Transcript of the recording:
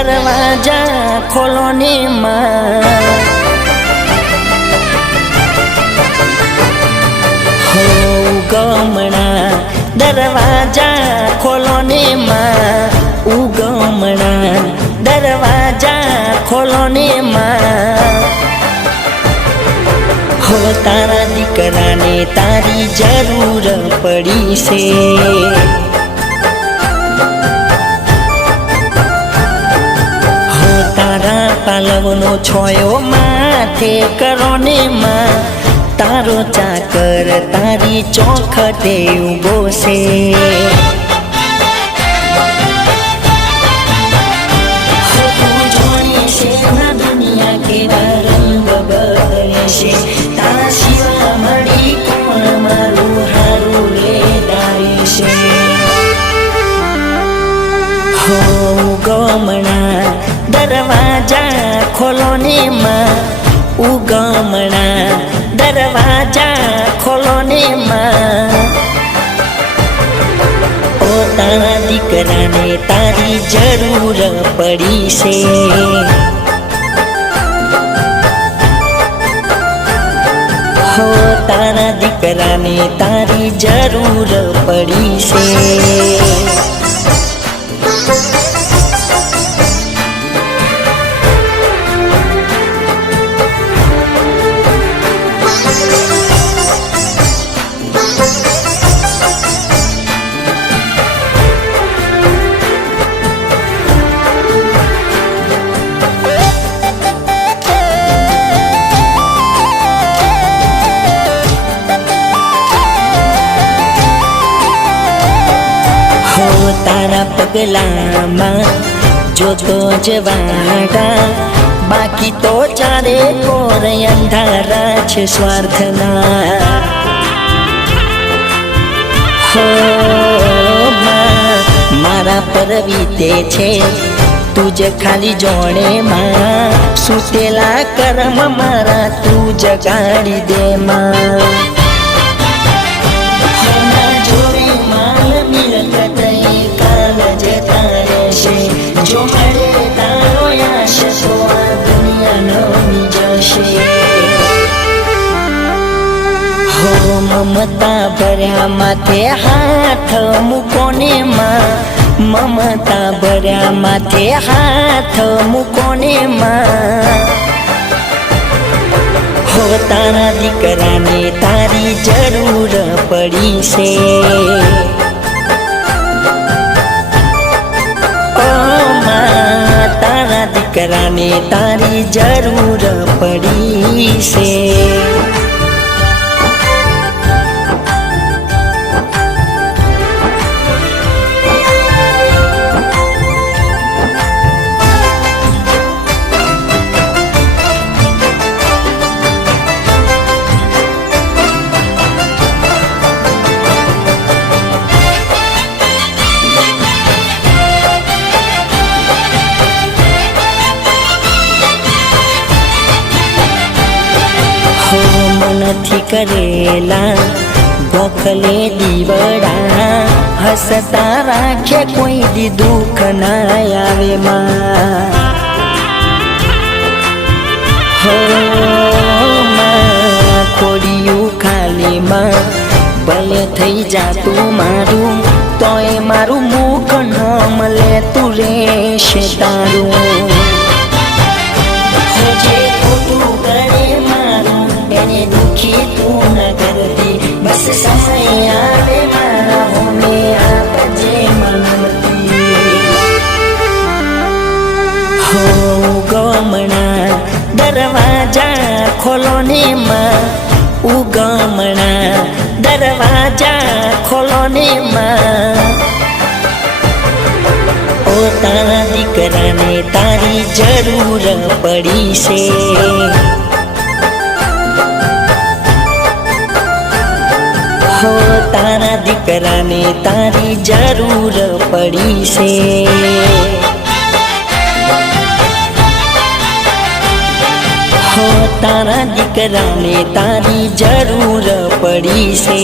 दरवाजा खोलो ने माँ। हो गमना दरवाजा खोलो ने माँ, उगमना दरवाजा खोलो ने माँ। हो तारा दीकरा ने तारी जरूर पड़ी से। हो तारा पालवनो छोयो माथे करो ने माँ, तारो चाकर तारी चौखटे उभो से। दुनिया के रंग बदले से, तारा शिवा मड़ी कोण मारू हारू ले दाई से। हो गमना दरवाजा खोलो ने माँ, उगमना दरवाजा खोलो ने माँ। ओ तारा दीकरा ने तारी जरूर पड़ी से। हो तारा दीकरा ने तारी जरूर पड़ी से। तारा पगलामा जो तो जवाड़ा, बाकी तो चारे कोर अंधारा छे स्वार्थना। हो मारा पर वीते छे तुझ खाली जोड़े माँ, सुतेला करम मारा तू जगाड़ी दे माँ। जो मरे तारो याश तो आ दुनिया नमी जशे। हो ममता भर्या माथे हाथ मुको ने माँ, ममता भर्या माथे हाथ मुको ने माँ। हो तारा दीकरा ने तारी जरूर पड़ी से। तारा दीकरा ने तारी जरूर पड़ी से। मनथी करेला गोखले दीवड़ा, हसता राखे कोई दी दुख ना आवे माँ। हो माँ कोड़ियू खाली माँ, भले थई जातू मारू तोय मारू मुख न मले तू रेशे तारू। मैंने दुखी तू न करती, बस समय आवे मारा होने आप जे मनती। हो गमना दरवाजा खोलो ने माँ, उगमना दरवाजा खोलो ने माँ। ओ तारा दीकरा ने तारी जरूर पड़ी से। हो तारा दीकरा ने तारी जरूर पड़ी से। हो तारा दीकरा ने तारी जरूर पड़ी से।